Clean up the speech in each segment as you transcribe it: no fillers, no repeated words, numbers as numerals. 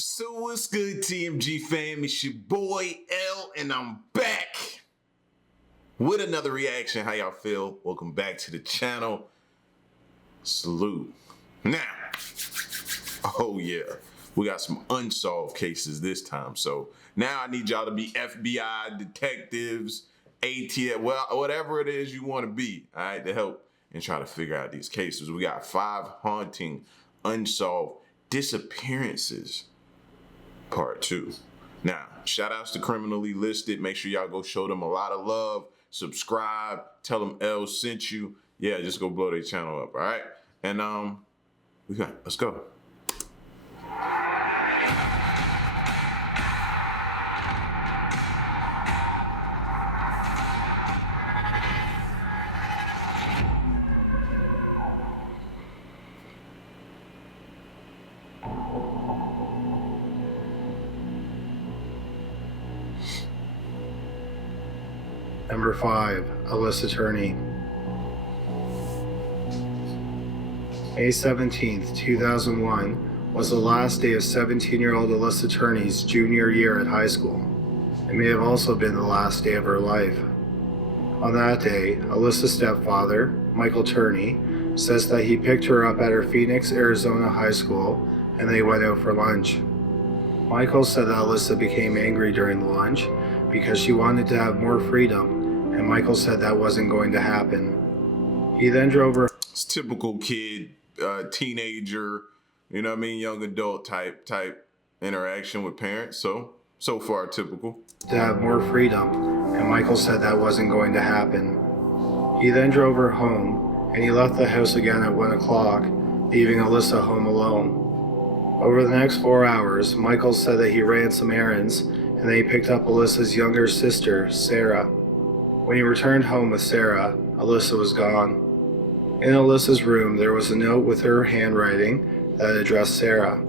So what's good, TMG fam? It's your boy L, and I'm back with another reaction. How y'all feel? Welcome back to the channel. Salute. Now, oh yeah, we got some unsolved cases this time. So now I need y'all to be FBI detectives, ATF, well, whatever it is you want to be, all right, to help and try to figure out these cases. We got 5 haunting, unsolved disappearances. Part 2. Now, shout outs to Criminally Listed. Make sure y'all go show them a lot of love. Subscribe. Tell them L sent you. Yeah, just go blow their channel up, all right? And let's go. Number 5, Alyssa Turney. May 17th, 2001 was the last day of 17-year-old Alyssa Turney's junior year at high school. It may have also been the last day of her life. On that day, Alyssa's stepfather, Michael Turney, says that he picked her up at her Phoenix, Arizona high school and they went out for lunch. Michael said that Alyssa became angry during the lunch because she wanted to have more freedom, and Michael said that wasn't going to happen. He then drove her. It's typical kid, teenager, you know what I mean, young adult type interaction with parents. So far typical. To have more freedom, and Michael said that wasn't going to happen. He then drove her home, and he left the house again at 1 o'clock, leaving Alyssa home alone. Over the next 4 hours, Michael said that he ran some errands, and then he picked up Alyssa's younger sister, Sarah. When he returned home with Sarah, Alyssa was gone. In Alyssa's room, there was a note with her handwriting that addressed Sarah.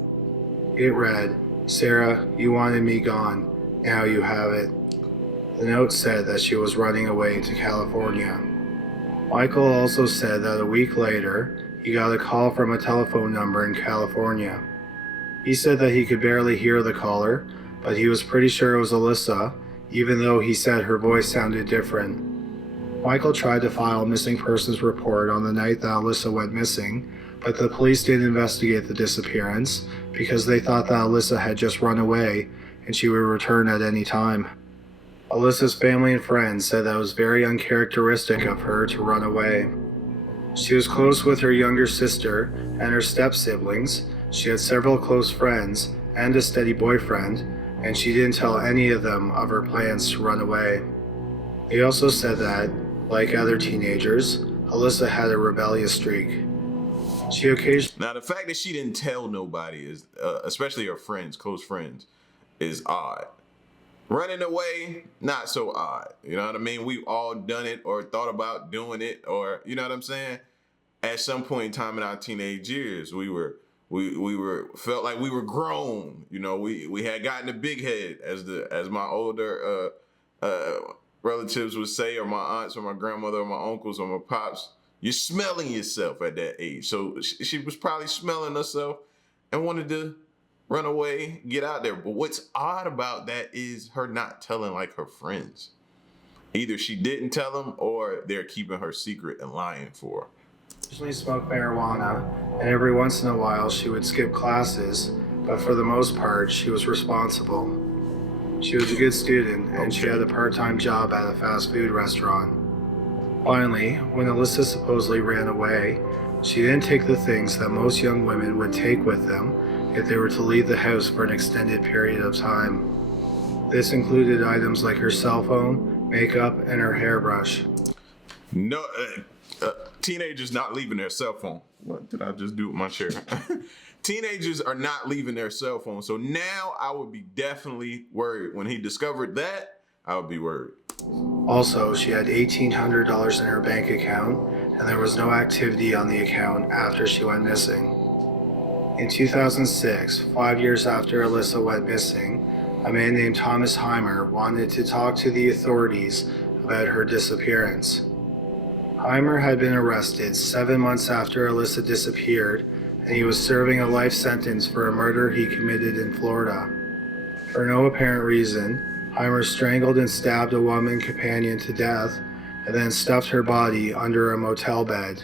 It read, "Sarah, you wanted me gone. Now you have it." The note said that she was running away to California. Michael also said that a week later, he got a call from a telephone number in California. He said that he could barely hear the caller, but he was pretty sure it was Alyssa, even though he said her voice sounded different. Michael tried to file a missing persons report on the night that Alyssa went missing, but the police didn't investigate the disappearance because they thought that Alyssa had just run away and she would return at any time. Alyssa's family and friends said that it was very uncharacteristic of her to run away. She was close with her younger sister and her step-siblings. She had several close friends and a steady boyfriend, and she didn't tell any of them of her plans to run away. They also said that, like other teenagers, Alyssa had a rebellious streak. Now, the fact that she didn't tell nobody, is, especially her friends, close friends, is odd. Running away, not so odd. You know what I mean? We've all done it or thought about doing it, or, you know what I'm saying? At some point in time in our teenage years, we felt like we were grown. You know, we had gotten a big head, as my older relatives would say, or my aunts or my grandmother or my uncles or my pops. You're smelling yourself at that age. So she was probably smelling herself and wanted to run away, get out there. But what's odd about that is her not telling like her friends. Either she didn't tell them or they're keeping her secret and lying for her. She smoked marijuana, and every once in a while she would skip classes, but for the most part she was responsible. She was a good student, and she had a part-time job at a fast food restaurant. Finally, when Alyssa supposedly ran away, she didn't take the things that most young women would take with them if they were to leave the house for an extended period of time. This included items like her cell phone, makeup, and her hairbrush. No, teenagers not leaving their cell phone. What did I just do with my chair? Teenagers are not leaving their cell phone. So now I would be definitely worried. When he discovered that, I would be worried. Also, she had $1,800 in her bank account, and there was no activity on the account after she went missing. In 2006, 5 years after Alyssa went missing, a man named Thomas Heimer wanted to talk to the authorities about her disappearance. Heimer had been arrested 7 months after Alyssa disappeared, and he was serving a life sentence for a murder he committed in Florida. For no apparent reason, Heimer strangled and stabbed a woman companion to death and then stuffed her body under a motel bed.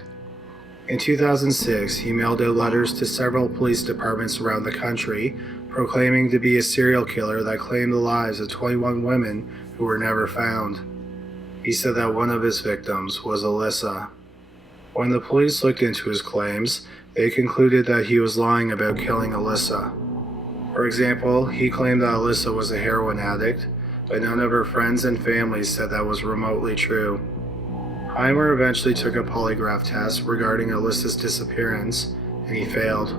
In 2006, he mailed out letters to several police departments around the country, proclaiming to be a serial killer that claimed the lives of 21 women who were never found. He said that one of his victims was Alyssa. When the police looked into his claims, they concluded that he was lying about killing Alyssa. For example, he claimed that Alyssa was a heroin addict, but none of her friends and family said that was remotely true. Heimer eventually took a polygraph test regarding Alyssa's disappearance, and he failed.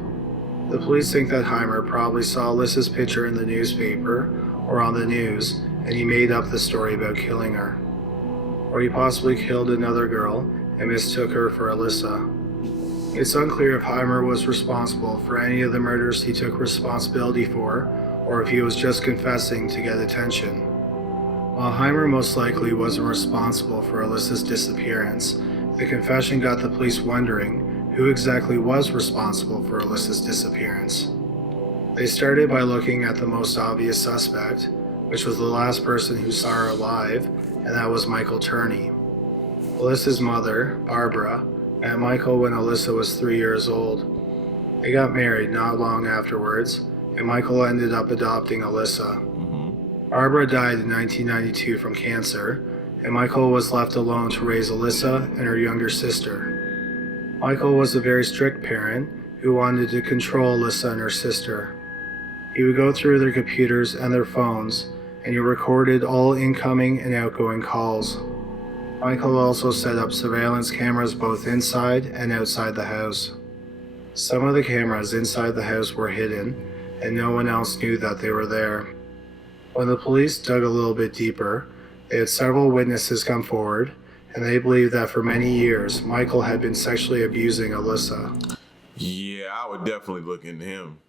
The police think that Heimer probably saw Alyssa's picture in the newspaper or on the news, and he made up the story about killing her. Or he possibly killed another girl and mistook her for Alyssa. It's unclear if Heimer was responsible for any of the murders he took responsibility for, or if he was just confessing to get attention. While Heimer most likely wasn't responsible for Alyssa's disappearance, the confession got the police wondering who exactly was responsible for Alyssa's disappearance. They started by looking at the most obvious suspect, which was the last person who saw her alive, and that was Michael Turney. Alyssa's mother, Barbara, met Michael when Alyssa was 3 years old. They got married not long afterwards, and Michael ended up adopting Alyssa. Barbara died in 1992 from cancer, and Michael was left alone to raise Alyssa and her younger sister. Michael was a very strict parent who wanted to control Alyssa and her sister. He would go through their computers and their phones, and he recorded all incoming and outgoing calls. Michael also set up surveillance cameras both inside and outside the house. Some of the cameras inside the house were hidden, and no one else knew that they were there. When the police dug a little bit deeper, they had several witnesses come forward, and they believed that for many years, Michael had been sexually abusing Alyssa. Yeah, I would definitely look into him.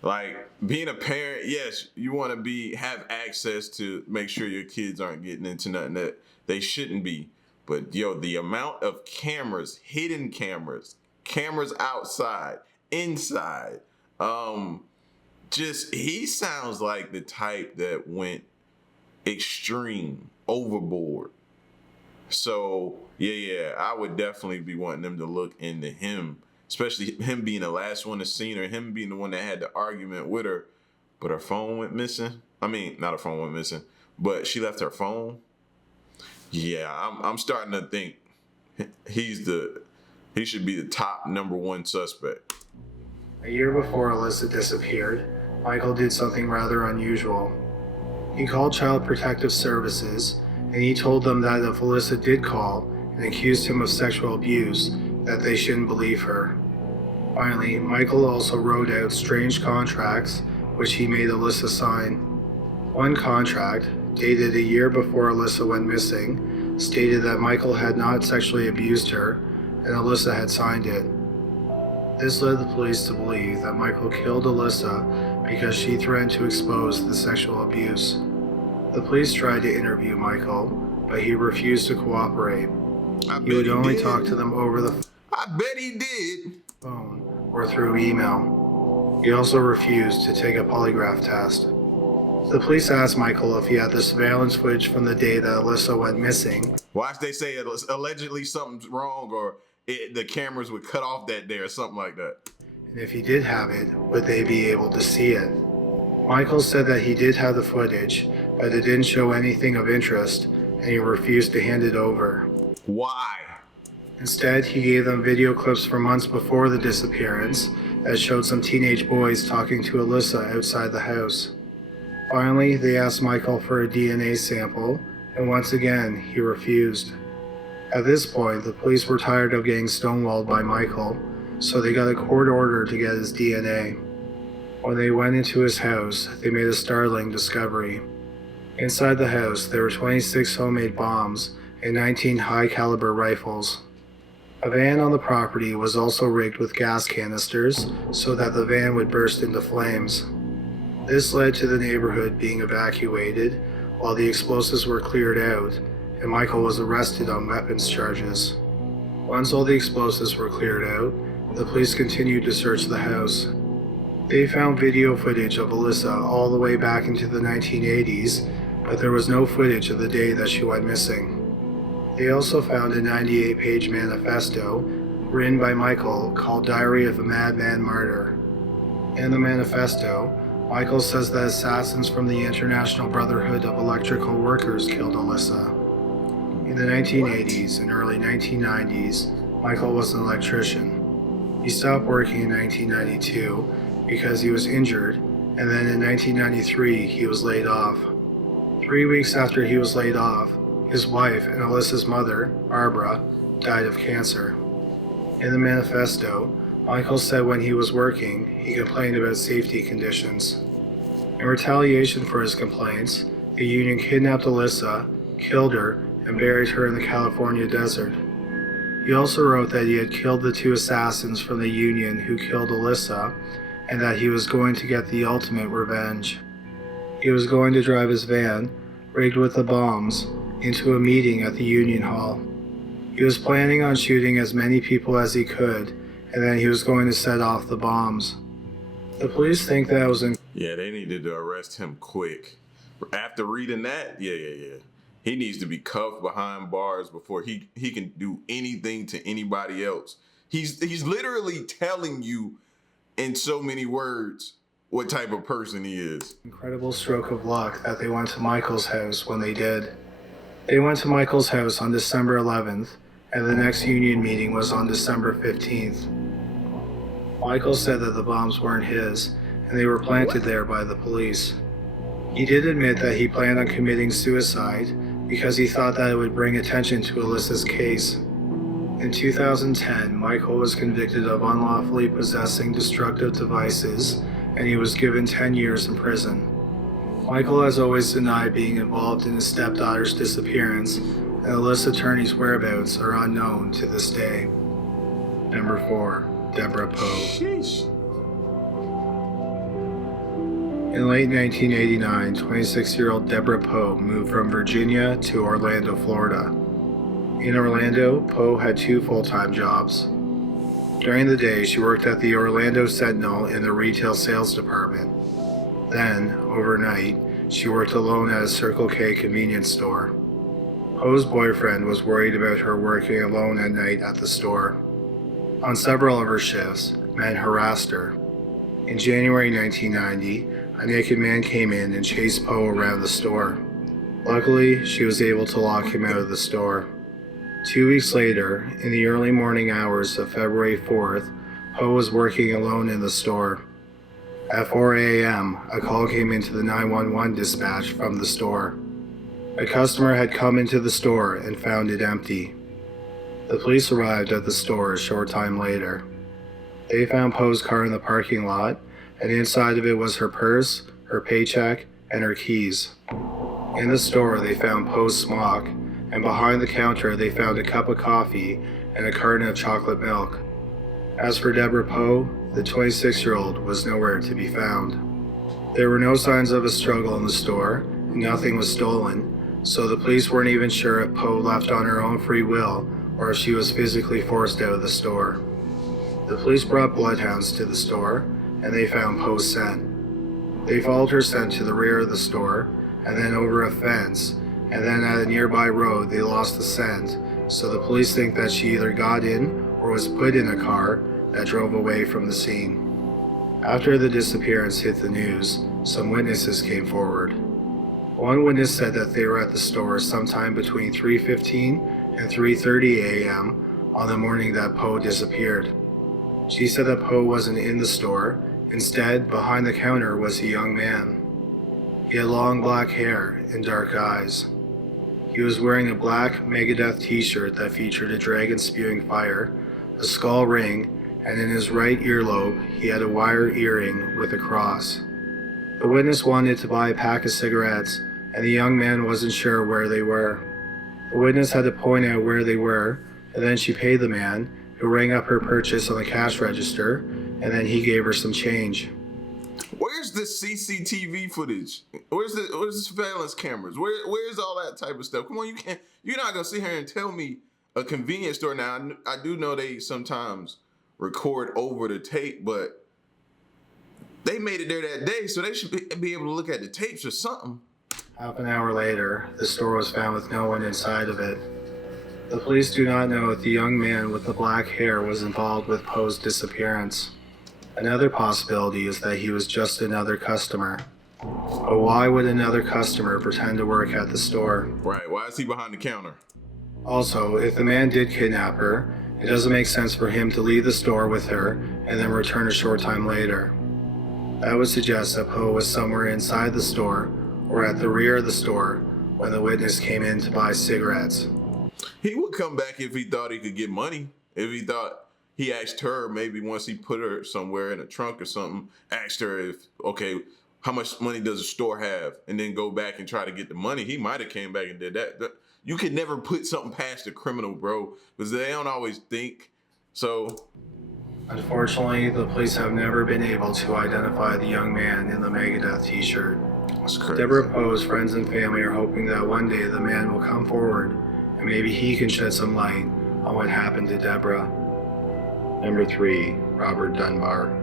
Like, being a parent, yes, you want to have access to make sure your kids aren't getting into nothing that they shouldn't be. But, the amount of cameras, hidden cameras outside, inside, he sounds like the type that went extreme, overboard. So, yeah, I would definitely be wanting them to look into him, especially him being the last one to see her, him being the one that had the argument with her, but her phone went missing. I mean, not her phone went missing, but she left her phone. Yeah, I'm starting to think he should be the top number one suspect. A year before Alyssa disappeared, Michael did something rather unusual. He called Child Protective Services, and he told them that if Alyssa did call and accused him of sexual abuse, that they shouldn't believe her. Finally, Michael also wrote out strange contracts which he made Alyssa sign. One contract, dated a year before Alyssa went missing, stated that Michael had not sexually abused her, and Alyssa had signed it. This led the police to believe that Michael killed Alyssa because she threatened to expose the sexual abuse. The police tried to interview Michael, but he refused to cooperate. He would only talk to them over the I bet he did. phone or through email. He also refused to take a polygraph test. The police asked Michael if he had the surveillance footage from the day that Alyssa went missing. Watch, they say allegedly something's wrong, or the cameras would cut off that day or something like that. And if he did have it, would they be able to see it? Michael said that he did have the footage, but it didn't show anything of interest, and he refused to hand it over. Why? Instead, he gave them video clips from months before the disappearance that showed some teenage boys talking to Alyssa outside the house. Finally, they asked Michael for a DNA sample, and once again, he refused. At this point, the police were tired of getting stonewalled by Michael, so they got a court order to get his DNA. When they went into his house, they made a startling discovery. Inside the house, there were 26 homemade bombs and 19 high-caliber rifles. A van on the property was also rigged with gas canisters so that the van would burst into flames. This led to the neighborhood being evacuated while the explosives were cleared out, and Michael was arrested on weapons charges. Once all the explosives were cleared out The police continued to search the house. They found video footage of Alyssa all the way back into the 1980s, but there was no footage of the day that she went missing. They also found a 98-page manifesto written by Michael called Diary of a Madman Martyr. In the manifesto, Michael says that assassins from the International Brotherhood of Electrical Workers killed Alyssa. In the 1980s and early 1990s, Michael was an electrician. He stopped working in 1992 because he was injured, and then in 1993 he was laid off. 3 weeks after he was laid off, his wife and Alyssa's mother, Barbara, died of cancer. In the manifesto, Michael said when he was working, he complained about safety conditions. In retaliation for his complaints, the union kidnapped Alyssa, killed her, and buried her in the California desert. He also wrote that he had killed the 2 assassins from the union who killed Alyssa, and that he was going to get the ultimate revenge. He was going to drive his van, rigged with the bombs, into a meeting at the Union Hall. He was planning on shooting as many people as he could, and then he was going to set off the bombs. The police think that was Yeah, they needed to arrest him quick. After reading that, yeah. He needs to be cuffed behind bars before he can do anything to anybody else. He's literally telling you in so many words what type of person he is. Incredible stroke of luck that they went to Michael's house when they did. They went to Michael's house on December 11th, and the next union meeting was on December 15th. Michael said that the bombs weren't his, and they were planted there by the police. He did admit that he planned on committing suicide because he thought that it would bring attention to Alyssa's case. In 2010, Michael was convicted of unlawfully possessing destructive devices, and he was given 10 years in prison. Michael has always denied being involved in his stepdaughter's disappearance, and Alyssa Turney's whereabouts are unknown to this day. Number 4. Deborah Poe. Sheesh. In late 1989, 26-year-old Deborah Poe moved from Virginia to Orlando, Florida. In Orlando, Poe had 2 full-time jobs. During the day, she worked at the Orlando Sentinel in the retail sales department. Then, overnight, she worked alone at a Circle K convenience store. Poe's boyfriend was worried about her working alone at night at the store. On several of her shifts, men harassed her. In January 1990, a naked man came in and chased Poe around the store. Luckily, she was able to lock him out of the store. 2 weeks later, in the early morning hours of February 4th, Poe was working alone in the store. At 4 a.m., a call came into the 911 dispatch from the store. A customer had come into the store and found it empty. The police arrived at the store a short time later. They found Poe's car in the parking lot, and inside of it was her purse, her paycheck, and her keys. In the store, they found Poe's smock, and behind the counter, they found a cup of coffee and a carton of chocolate milk. As for Deborah Poe, the 26-year-old was nowhere to be found. There were no signs of a struggle in the store, and nothing was stolen, so the police weren't even sure if Poe left on her own free will or if she was physically forced out of the store. The police brought bloodhounds to the store, and they found Poe's scent. They followed her scent to the rear of the store, and then over a fence, and then at a nearby road they lost the scent, so the police think that she either got in or was put in a car that drove away from the scene. After the disappearance hit the news, some witnesses came forward. One witness said that they were at the store sometime between 3:15 and 3:30 a.m. on the morning that Poe disappeared. She said that Poe wasn't in the store. Instead, behind the counter was a young man. He had long black hair and dark eyes. He was wearing a black Megadeth t-shirt that featured a dragon spewing fire, a skull ring, and in his right earlobe, he had a wire earring with a cross. The witness wanted to buy a pack of cigarettes, and the young man wasn't sure where they were. The witness had to point out where they were, and then she paid the man, who rang up her purchase on the cash register, and then he gave her some change. Where's the CCTV footage? Where's the surveillance cameras? Where's all that type of stuff? Come on, you're not gonna sit here and tell me a convenience store. Now, I do know they sometimes record over the tape, but they made it there that day, so they should be able to look at the tapes or something. Half an hour later, the store was found with no one inside of it. The police do not know if the young man with the black hair was involved with Poe's disappearance. Another possibility is that he was just another customer. But why would another customer pretend to work at the store? Right, why is he behind the counter? Also, if the man did kidnap her, it doesn't make sense for him to leave the store with her and then return a short time later. That would suggest that Poe was somewhere inside the store or at the rear of the store when the witness came in to buy cigarettes. He would come back if he thought he could get money. If he thought he asked her, maybe once he put her somewhere in a trunk or something, asked her if, okay, how much money does the store have? And then go back and try to get the money. He might have came back and did that. You can never put something past a criminal, bro, because they don't always think. So, unfortunately, the police have never been able to identify the young man in the Megadeth t-shirt. That's crazy. Deborah Poe's friends and family are hoping that one day the man will come forward and maybe he can shed some light on what happened to Deborah. Number 3, Robert Dunbar.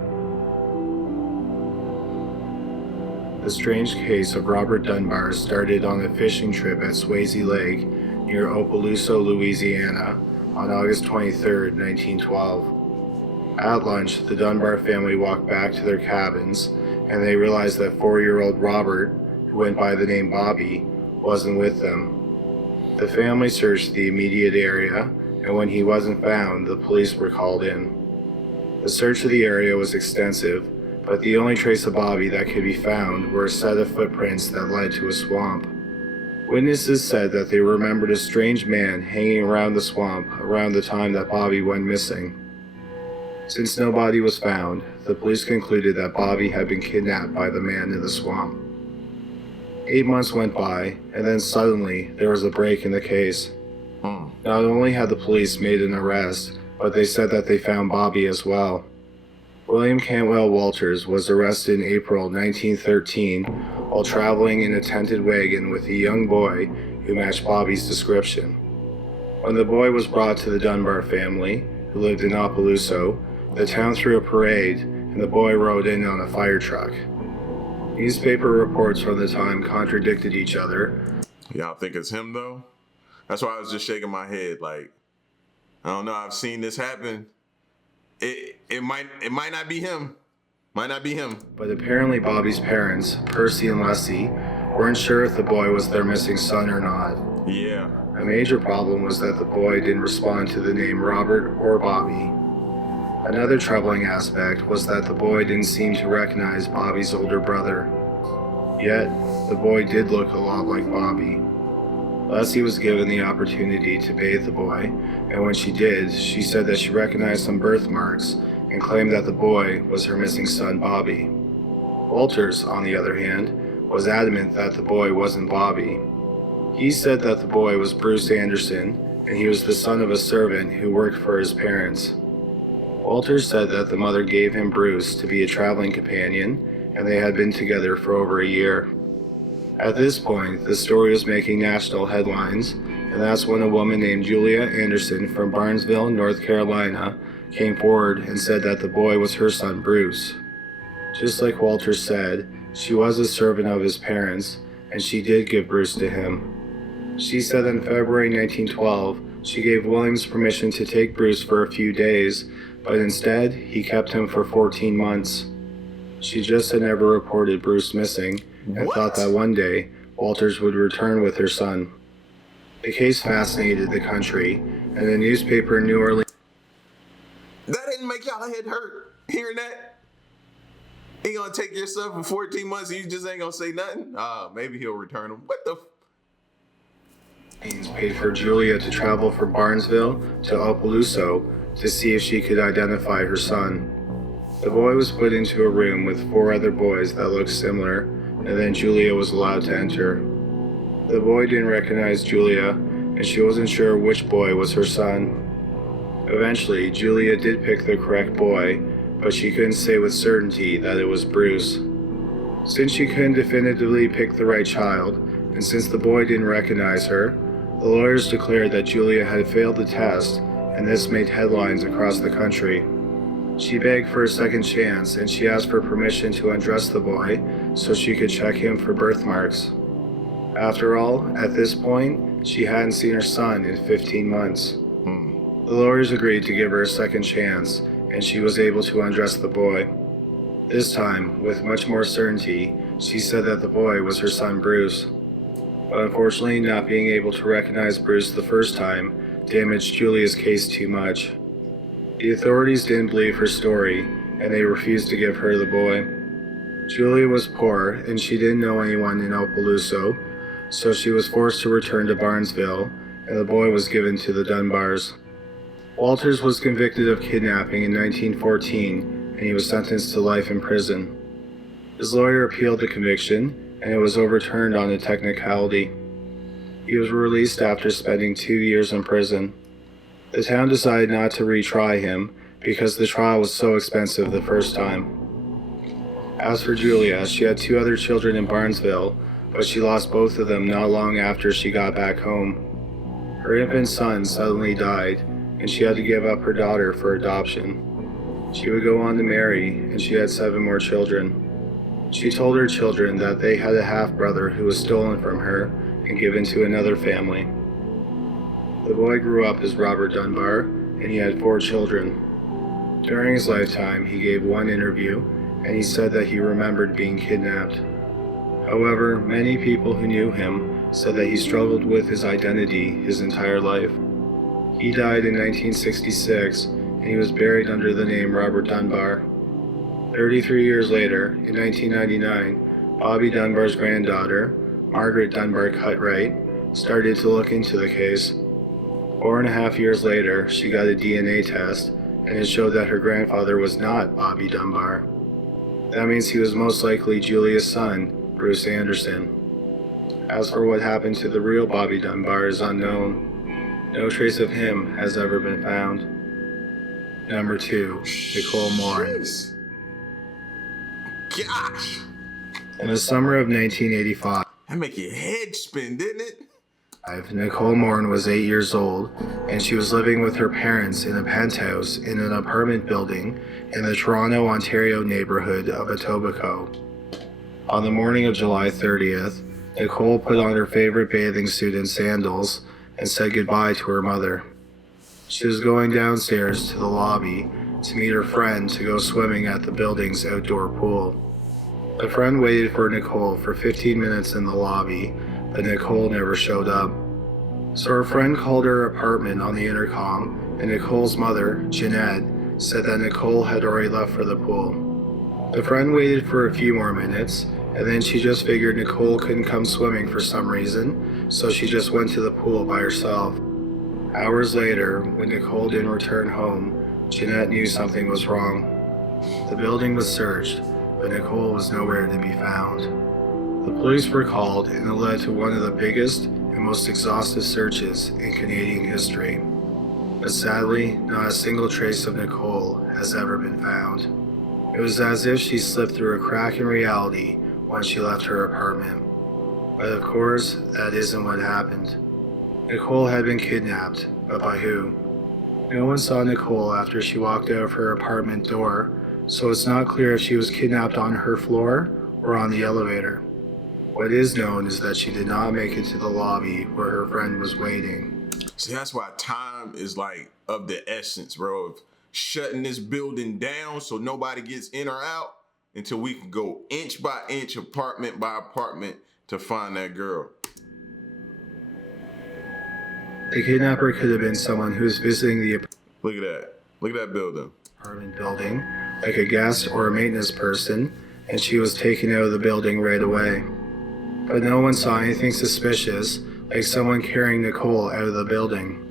The strange case of Robert Dunbar started on a fishing trip at Swayze Lake near Opelousas, Louisiana on August 23, 1912. At lunch, the Dunbar family walked back to their cabins and they realized that 4-year-old Robert, who went by the name Bobby, wasn't with them. The family searched the immediate area, and when he wasn't found, the police were called in. The search of the area was extensive, but the only trace of Bobby that could be found were a set of footprints that led to a swamp. Witnesses said that they remembered a strange man hanging around the swamp around the time that Bobby went missing. Since no body was found, the police concluded that Bobby had been kidnapped by the man in the swamp. 8 months went by, and then suddenly there was a break in the case. Not only had the police made an arrest, but they said that they found Bobby as well. William Cantwell Walters was arrested in April 1913 while traveling in a tented wagon with a young boy who matched Bobby's description. When the boy was brought to the Dunbar family, who lived in Opelousas, the town threw a parade, and the boy rode in on a fire truck. Newspaper reports from the time contradicted each other. Y'all think it's him, though? That's why I was just shaking my head, like, I don't know, I've seen this happen. It might not be him. Might not be him. But apparently Bobby's parents, Percy and Leslie, weren't sure if the boy was their missing son or not. Yeah. A major problem was that the boy didn't respond to the name Robert or Bobby. Another troubling aspect was that the boy didn't seem to recognize Bobby's older brother. Yet, the boy did look a lot like Bobby. Leslie was given the opportunity to bathe the boy, and when she did, she said that she recognized some birthmarks and claimed that the boy was her missing son, Bobby. Walters, on the other hand, was adamant that the boy wasn't Bobby. He said that the boy was Bruce Anderson, and he was the son of a servant who worked for his parents. Walters said that the mother gave him Bruce to be a traveling companion, and they had been together for over a year. At this point, the story was making national headlines, and that's when a woman named Julia Anderson from Barnesville, North Carolina, came forward and said that the boy was her son Bruce. Just like Walters said, she was a servant of his parents, and she did give Bruce to him. She said in February 1912, she gave Williams permission to take Bruce for a few days, but instead, he kept him for 14 months. She just had never reported Bruce missing, and thought that one day, Walters would return with her son. The case fascinated the country, and the newspaper in New Orleans... That didn't make y'all head hurt, hearing that? He gonna take your son for 14 months and you just ain't gonna say nothing? Maybe he'll return him. What the... paid for Julia to travel from Barnesville to Opelousas to see if she could identify her son. The boy was put into a room with 4 other boys that looked similar, and then Julia was allowed to enter. The boy didn't recognize Julia, and she wasn't sure which boy was her son. Eventually, Julia did pick the correct boy, but she couldn't say with certainty that it was Bruce. Since she couldn't definitively pick the right child, and since the boy didn't recognize her, the lawyers declared that Julia had failed the test, and this made headlines across the country. She begged for a second chance, and she asked for permission to undress the boy so she could check him for birthmarks. After all, at this point, she hadn't seen her son in 15 months. The lawyers agreed to give her a second chance, and she was able to undress the boy. This time, with much more certainty, she said that the boy was her son Bruce. But unfortunately, not being able to recognize Bruce the first time damaged Julia's case too much. The authorities didn't believe her story, and they refused to give her the boy. Julia was poor, and she didn't know anyone in Opelousas, so she was forced to return to Barnesville, and the boy was given to the Dunbars. Walters was convicted of kidnapping in 1914, and he was sentenced to life in prison. His lawyer appealed the conviction, and it was overturned on a technicality. He was released after spending 2 years in prison. The town decided not to retry him because the trial was so expensive the first time. As for Julia, she had 2 other children in Barnesville, but she lost both of them not long after she got back home. Her infant son suddenly died, and she had to give up her daughter for adoption. She would go on to marry, and she had 7 more children. She told her children that they had a half-brother who was stolen from her and given to another family. The boy grew up as Robert Dunbar, and he had 4 children. During his lifetime, he gave one interview, and he said that he remembered being kidnapped. However, many people who knew him said that he struggled with his identity his entire life. He died in 1966, and he was buried under the name Robert Dunbar. 33 years later, in 1999, Bobby Dunbar's granddaughter, Margaret Dunbar Cutright, started to look into the case. 4.5 years later, she got a DNA test, and it showed that her grandfather was not Bobby Dunbar. That means he was most likely Julia's son, Bruce Anderson. As for what happened to the real Bobby Dunbar is unknown. No trace of him has ever been found. Number 2, Nicole Morin. Gosh! In the summer of 1985, That make your head spin, didn't it? Nicole Morin was 8 years old, and she was living with her parents in a penthouse in an apartment building in the Toronto, Ontario neighborhood of Etobicoke. On the morning of July 30th, Nicole put on her favorite bathing suit and sandals and said goodbye to her mother. She was going downstairs to the lobby to meet her friend to go swimming at the building's outdoor pool. The friend waited for Nicole for 15 minutes in the lobby, but Nicole never showed up. So her friend called her apartment on the intercom, and Nicole's mother, Jeanette, said that Nicole had already left for the pool. The friend waited for a few more minutes, and then she just figured Nicole couldn't come swimming for some reason, so she just went to the pool by herself. Hours later, when Nicole didn't return home, Jeanette knew something was wrong. The building was searched, but Nicole was nowhere to be found. The police were called, and it led to one of the biggest and most exhaustive searches in Canadian history. But sadly, not a single trace of Nicole has ever been found. It was as if she slipped through a crack in reality once she left her apartment. But of course, that isn't what happened. Nicole had been kidnapped, but by who? No one saw Nicole after she walked out of her apartment door, so it's not clear if she was kidnapped on her floor or on the elevator. What is known is that she did not make it to the lobby where her friend was waiting. See, that's why time is like of the essence, bro, of shutting this building down so nobody gets in or out until we can go inch by inch, apartment by apartment to find that girl. The kidnapper could have been someone who was visiting the Look at that. Look at that building. apartment building, like a guest or a maintenance person, and she was taken out of the building right away. But no one saw anything suspicious, like someone carrying Nicole out of the building.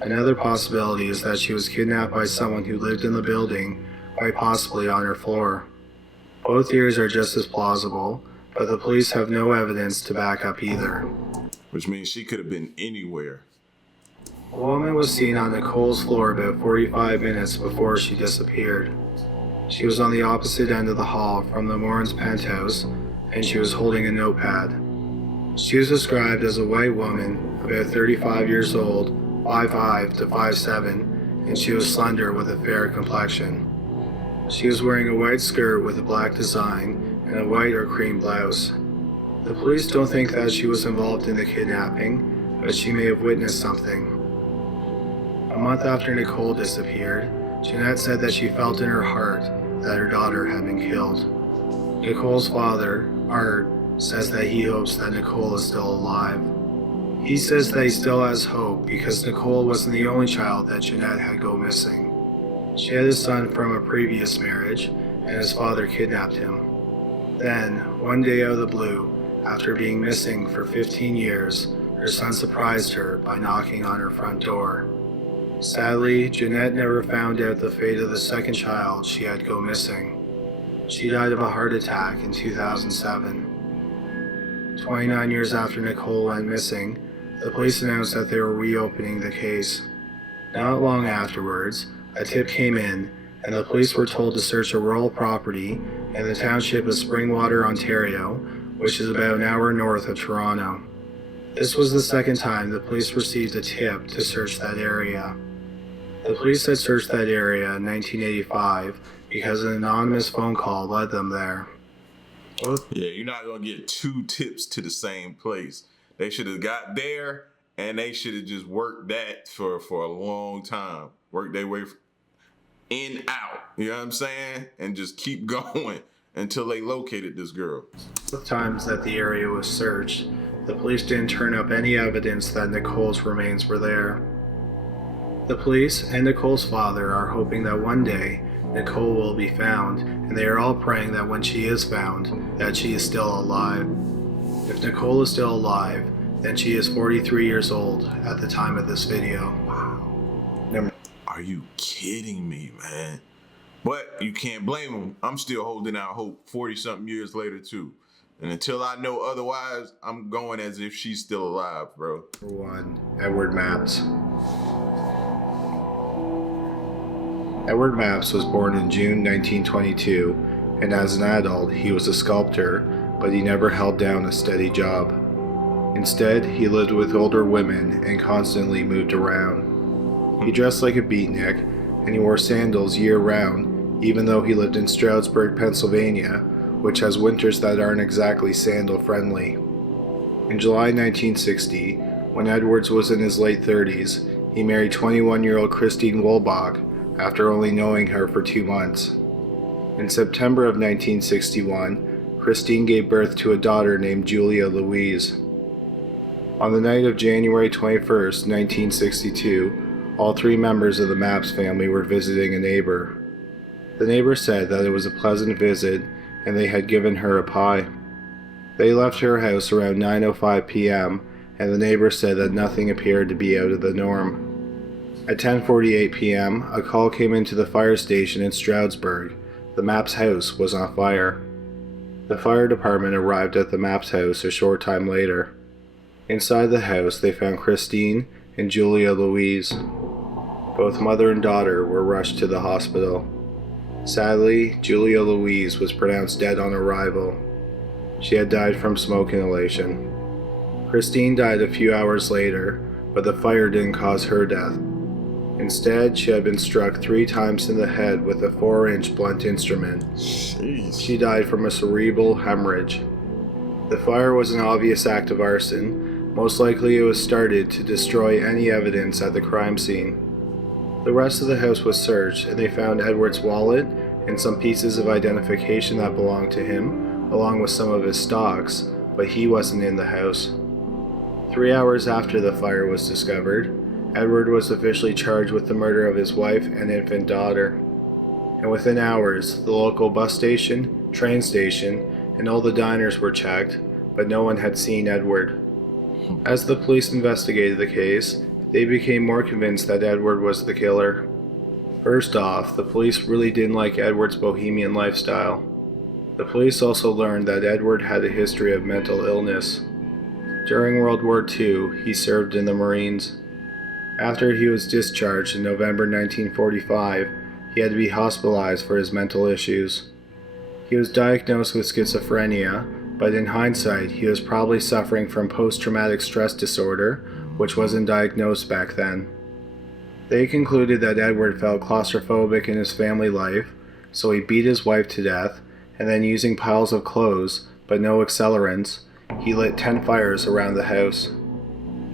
Another possibility is that she was kidnapped by someone who lived in the building, quite possibly on her floor. Both theories are just as plausible, but the police have no evidence to back up either. Which means she could have been anywhere. A woman was seen on Nicole's floor about 45 minutes before she disappeared. She was on the opposite end of the hall from the Morin's penthouse, and she was holding a notepad. She was described as a white woman, about 35 years old, 5'5" to 5'7", and she was slender with a fair complexion. She was wearing a white skirt with a black design and a white or cream blouse. The police don't think that she was involved in the kidnapping, but she may have witnessed something. A month after Nicole disappeared, Jeanette said that she felt in her heart that her daughter had been killed. Nicole's father, Art, says that he hopes that Nicole is still alive. He says that he still has hope because Nicole wasn't the only child that Jeanette had go missing. She had a son from a previous marriage, and his father kidnapped him. Then, one day out of the blue, after being missing for 15 years, her son surprised her by knocking on her front door. Sadly, Jeanette never found out the fate of the second child she had go missing. She died of a heart attack in 2007. 29 years after Nicole went missing, the police announced that they were reopening the case. Not long afterwards, a tip came in, and the police were told to search a rural property in the township of Springwater, Ontario, which is about an hour north of Toronto. This was the second time the police received a tip to search that area. The police had searched that area in 1985 because an anonymous phone call led them there. Yeah, you're not going to get two tips to the same place. They should have got there, and they should have just worked that for a long time. Work their way in, out, you know what I'm saying? And just keep going until they located this girl. Both times that the area was searched, the police didn't turn up any evidence that Nicole's remains were there. The police and Nicole's father are hoping that one day Nicole will be found, and they are all praying that when she is found, that she is still alive. If Nicole is still alive, then she is 43 years old at the time of this video. Wow. Are you kidding me, man? But you can't blame them. I'm still holding out hope 40-something years later, too. And until I know otherwise, I'm going as if she's still alive, bro. Number 1. Edward Mapps. Edward Mapps was born in June 1922, and as an adult, he was a sculptor, but he never held down a steady job. Instead, he lived with older women and constantly moved around. He dressed like a beatnik, and he wore sandals year-round, even though he lived in Stroudsburg, Pennsylvania, which has winters that aren't exactly sandal-friendly. In July 1960, when Edwards was in his late 30s, he married 21-year-old Christine Wolbach after only knowing her for 2 months. In September of 1961, Christine gave birth to a daughter named Julia Louise. On the night of January 21, 1962, all 3 members of the Mapps family were visiting a neighbor. The neighbor said that it was a pleasant visit and they had given her a pie. They left her house around 9:05 p.m. and the neighbor said that nothing appeared to be out of the norm. At 10:48 p.m., a call came into the fire station in Stroudsburg. The Mapps house was on fire. The fire department arrived at the Mapps house a short time later. Inside the house, they found Christine and Julia Louise. Both mother and daughter were rushed to the hospital. Sadly, Julia Louise was pronounced dead on arrival. She had died from smoke inhalation. Christine died a few hours later, but the fire didn't cause her death. Instead, she had been struck 3 times in the head with a 4-inch blunt instrument. Jeez. She died from a cerebral hemorrhage. The fire was an obvious act of arson. Most likely it was started to destroy any evidence at the crime scene. The rest of the house was searched, and they found Edward's wallet and some pieces of identification that belonged to him, along with some of his stocks, but he wasn't in the house. 3 hours after the fire was discovered, Edward was officially charged with the murder of his wife and infant daughter. And within hours, the local bus station, train station, and all the diners were checked, but no one had seen Edward. As the police investigated the case, they became more convinced that Edward was the killer. First off, the police really didn't like Edward's bohemian lifestyle. The police also learned that Edward had a history of mental illness. During World War II, he served in the Marines. After he was discharged in November 1945, he had to be hospitalized for his mental issues. He was diagnosed with schizophrenia, but in hindsight, he was probably suffering from post-traumatic stress disorder, which wasn't diagnosed back then. They concluded that Edward felt claustrophobic in his family life, so he beat his wife to death, and then using piles of clothes, but no accelerants, he lit 10 fires around the house.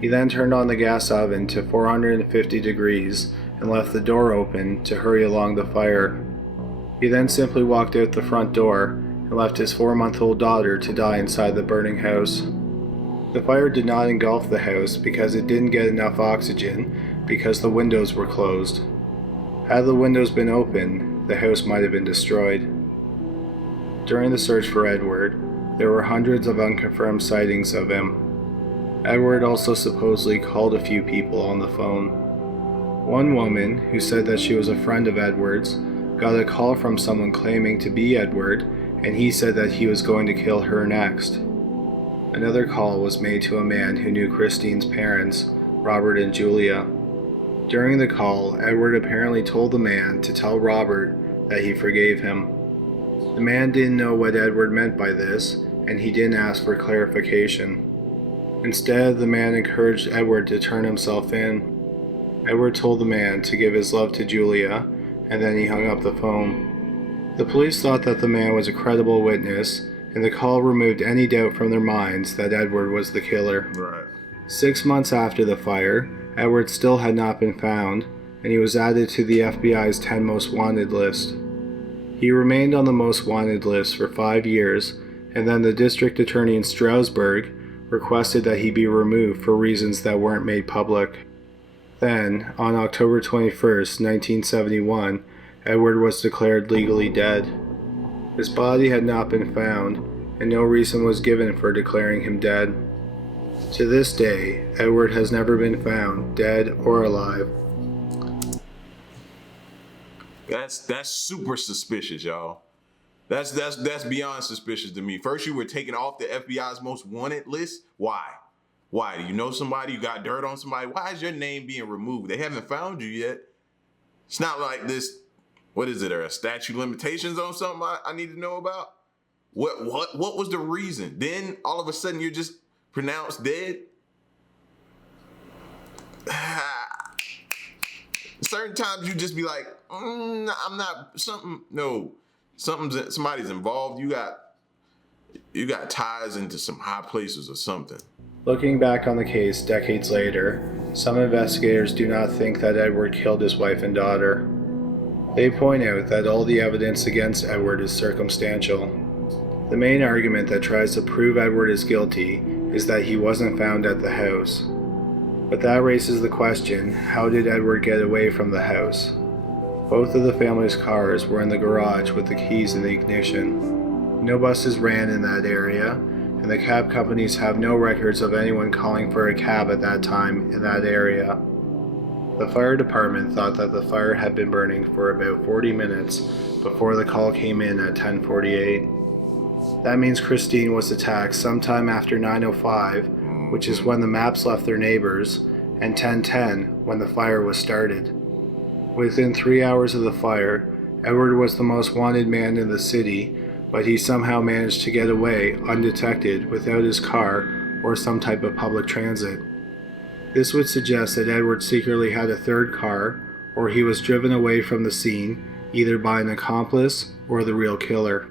He then turned on the gas oven to 450 degrees and left the door open to hurry along the fire. He then simply walked out the front door and left his 4-month-old daughter to die inside the burning house. The fire did not engulf the house because it didn't get enough oxygen because the windows were closed. Had the windows been open, the house might have been destroyed. During the search for Edward, there were hundreds of unconfirmed sightings of him. Edward also supposedly called a few people on the phone. One woman, who said that she was a friend of Edward's, got a call from someone claiming to be Edward, and he said that he was going to kill her next. Another call was made to a man who knew Christine's parents, Robert and Julia. During the call, Edward apparently told the man to tell Robert that he forgave him. The man didn't know what Edward meant by this, and he didn't ask for clarification. Instead, the man encouraged Edward to turn himself in. Edward told the man to give his love to Julia, and then he hung up the phone. The police thought that the man was a credible witness, and the call removed any doubt from their minds that Edward was the killer. Right. 6 months after the fire, Edward still had not been found, and he was added to the FBI's 10 Most Wanted list. He remained on the Most Wanted list for 5 years, and then the district attorney in Stroudsburg requested that he be removed for reasons that weren't made public. Then, on October 21st, 1971, Edward was declared legally dead. His body had not been found, and no reason was given for declaring him dead. To this day, Edward has never been found, dead or alive. That's super suspicious, y'all. That's beyond suspicious to me. First, you were taken off the FBI's most wanted list. Why? Why? Do you know somebody? You got dirt on somebody? Why is your name being removed? They haven't found you yet. It's not like this. What is it? Or a statute limitations on something I need to know about? What was the reason? Then all of a sudden you're just pronounced dead. Certain times you just be like, I'm not something. No. Somebody's involved. You got ties into some high places or something. Looking back on the case decades later, some investigators do not think that Edward killed his wife and daughter. They point out that all the evidence against Edward is circumstantial. The main argument that tries to prove Edward is guilty is that he wasn't found at the house. But that raises the question, how did Edward get away from the house? Both of the family's cars were in the garage with the keys in the ignition. No buses ran in that area, and the cab companies have no records of anyone calling for a cab at that time in that area. The fire department thought that the fire had been burning for about 40 minutes before the call came in at 10:48. That means Christine was attacked sometime after 9:05, which is when the maps left their neighbors, and 10:10 when the fire was started. Within 3 hours of the fire, Edward was the most wanted man in the city, but he somehow managed to get away undetected without his car or some type of public transit. This would suggest that Edward secretly had a third car, or he was driven away from the scene either by an accomplice or the real killer.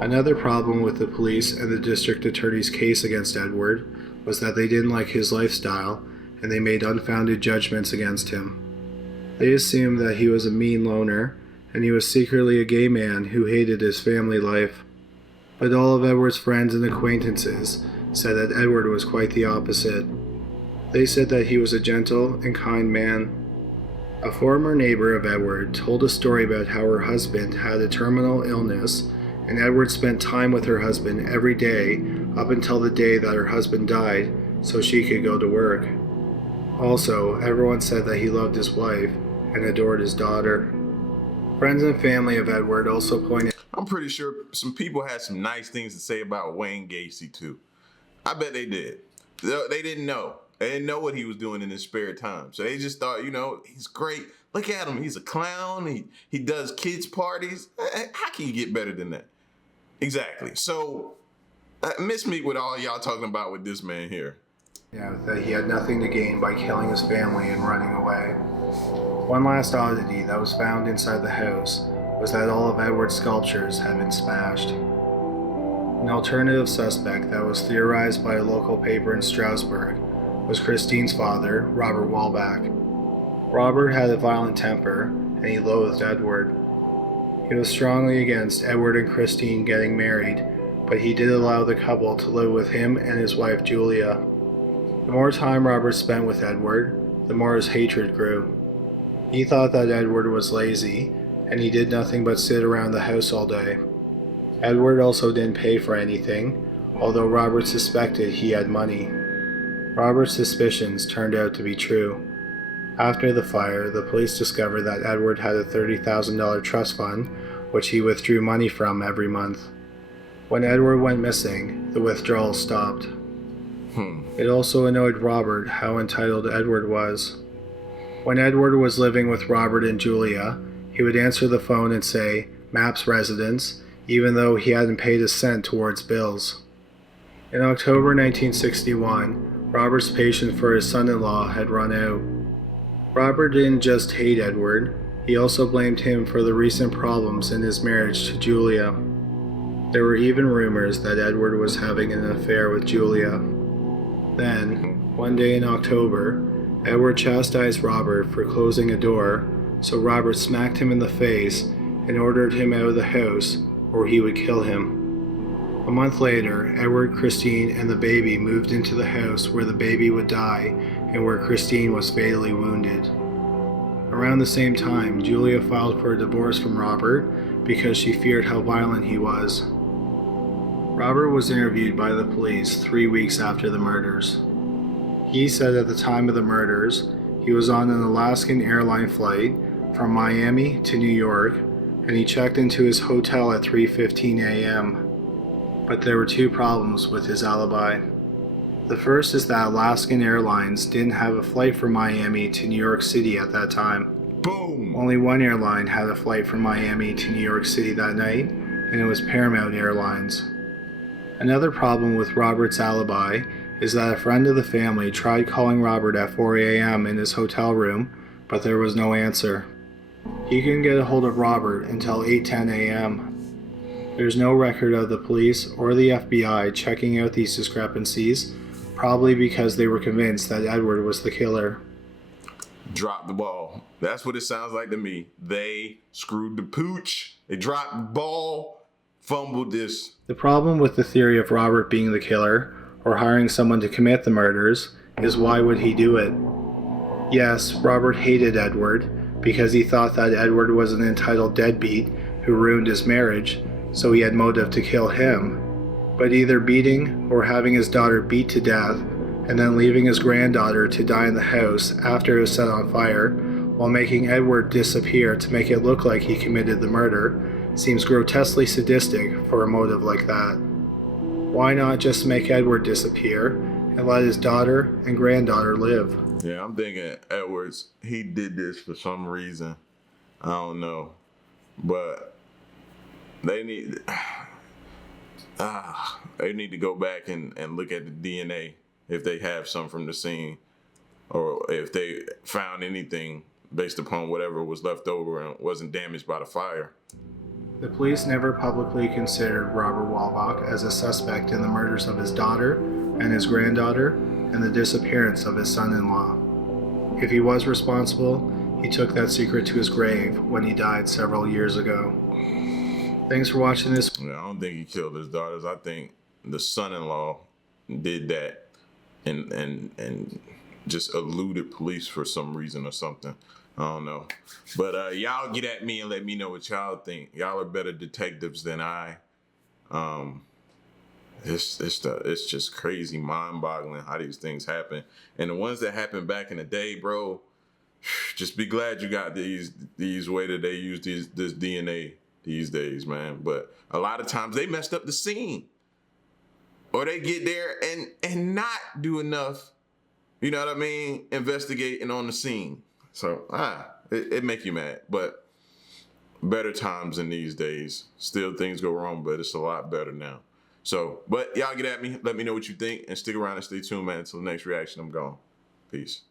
Another problem with the police and the district attorney's case against Edward was that they didn't like his lifestyle, and they made unfounded judgments against him. They assumed that he was a mean loner, and he was secretly a gay man who hated his family life. But all of Edward's friends and acquaintances said that Edward was quite the opposite. They said that he was a gentle and kind man. A former neighbor of Edward told a story about how her husband had a terminal illness, and Edward spent time with her husband every day up until the day that her husband died so she could go to work. Also, everyone said that he loved his wife and adored his daughter. Friends and family of Edward also pointed. I'm pretty sure some people had some nice things to say about Wayne Gacy too. I bet they did. They didn't know. They didn't know what he was doing in his spare time. So they just thought, he's great. Look at him. He's a clown. He does kids' parties. How can you get better than that? Exactly. So miss me with all y'all talking about with this man here. That he had nothing to gain by killing his family and running away. One last oddity that was found inside the house was that all of Edward's sculptures had been smashed. An alternative suspect that was theorized by a local paper in Strasbourg was Christine's father, Robert Walbach. Robert had a violent temper, and he loathed Edward. He was strongly against Edward and Christine getting married, but he did allow the couple to live with him and his wife Julia. The more time Robert spent with Edward, the more his hatred grew. He thought that Edward was lazy, and he did nothing but sit around the house all day. Edward also didn't pay for anything, although Robert suspected he had money. Robert's suspicions turned out to be true. After the fire, the police discovered that Edward had a $30,000 trust fund, which he withdrew money from every month. When Edward went missing, the withdrawals stopped. It also annoyed Robert how entitled Edward was. When Edward was living with Robert and Julia, he would answer the phone and say, "Maps residence," even though he hadn't paid a cent towards bills. In October 1961, Robert's patience for his son-in-law had run out. Robert didn't just hate Edward, he also blamed him for the recent problems in his marriage to Julia. There were even rumors that Edward was having an affair with Julia. Then, one day in October, Edward chastised Robert for closing a door, so Robert smacked him in the face and ordered him out of the house, or he would kill him. A month later, Edward, Christine, and the baby moved into the house where the baby would die and where Christine was fatally wounded. Around the same time, Julia filed for a divorce from Robert because she feared how violent he was. Robert was interviewed by the police 3 weeks after the murders. He said at the time of the murders, he was on an Alaskan airline flight from Miami to New York, and he checked into his hotel at 3:15 a.m. But there were two problems with his alibi. The first is that Alaskan Airlines didn't have a flight from Miami to New York City at that time. Boom! Only one airline had a flight from Miami to New York City that night, and it was Paramount Airlines. Another problem with Robert's alibi is that a friend of the family tried calling Robert at 4 a.m. in his hotel room, but there was no answer. He couldn't get a hold of Robert until 8:10 a.m. There's no record of the police or the FBI checking out these discrepancies, probably because they were convinced that Edward was the killer. Dropped the ball. That's what it sounds like to me. They screwed the pooch. They dropped the ball, fumbled this. The problem with the theory of Robert being the killer, or hiring someone to commit the murders, is why would he do it? Yes, Robert hated Edward, because he thought that Edward was an entitled deadbeat who ruined his marriage, so he had motive to kill him. But either beating or having his daughter beat to death, and then leaving his granddaughter to die in the house after it was set on fire, while making Edward disappear to make it look like he committed the murder, seems grotesquely sadistic for a motive like that. Why not just make Edward disappear and let his daughter and granddaughter live? Yeah, I'm thinking Edwards, he did this for some reason. I don't know. But they need to go back and look at the DNA if they have some from the scene, or if they found anything based upon whatever was left over and wasn't damaged by the fire. The police never publicly considered Robert Walbach as a suspect in the murders of his daughter and his granddaughter and the disappearance of his son-in-law. If he was responsible, he took that secret to his grave when he died several years ago. Thanks for watching this. I don't think he killed his daughters. I think the son-in-law did that and just eluded police for some reason or something. I don't know. But y'all get at me and let me know what y'all think. Y'all are better detectives than I. It's just crazy, mind-boggling how these things happen. And the ones that happened back in the day, bro, just be glad you got these way that they use this DNA these days, man. But a lot of times they messed up the scene, or they get there and not do enough, you know what I mean, investigating on the scene. So it make you mad. But better times in these days. Still things go wrong, but it's a lot better now. So, but y'all get at me, let me know what you think, and stick around and stay tuned, man, until the next reaction. I'm gone. Peace.